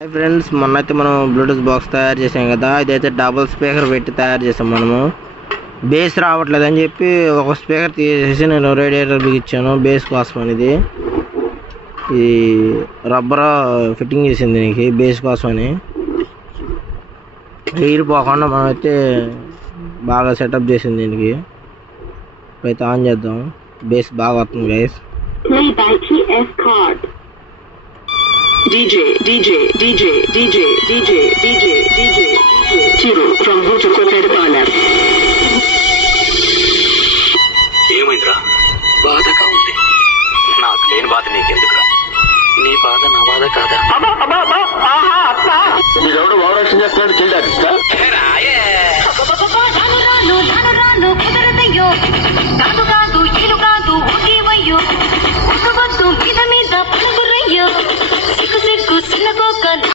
Friends మొన్నైతే మనం Bluetooth box తయారు చేసాం కదా, ఇదైతే డబుల్ స్పీకర్ పెట్టి తయారు చేసాం. మనము బేస్ రావట్లేదు అని చెప్పి ఒక స్పీకర్ తీసేసి నేను రేడియేటర్ బిగించాను బేస్ కోసం అనేది. ఈ రబ్బర్ ఫిట్టింగ్ చేసింది దీనికి బేస్ కోసం అని, ఎయిర్ పోకుండా మనమైతే బాగా సెటప్ చేసింది దీనికి. ఇప్పుడైతే ఆన్ చేద్దాం, బేస్ బాగా వస్తుంది guys. DJ Chiru from Bhutukotepala. ఏమైందిరా? బాధగా ఉంది. నాకు లేని బాధ నీకెందుకురా? నీ బాధ నా బాధ కాదా? ఎవడు వావరాక్షణ చేస్తున్నాడు చెల్లాకిస్తా మీద మీద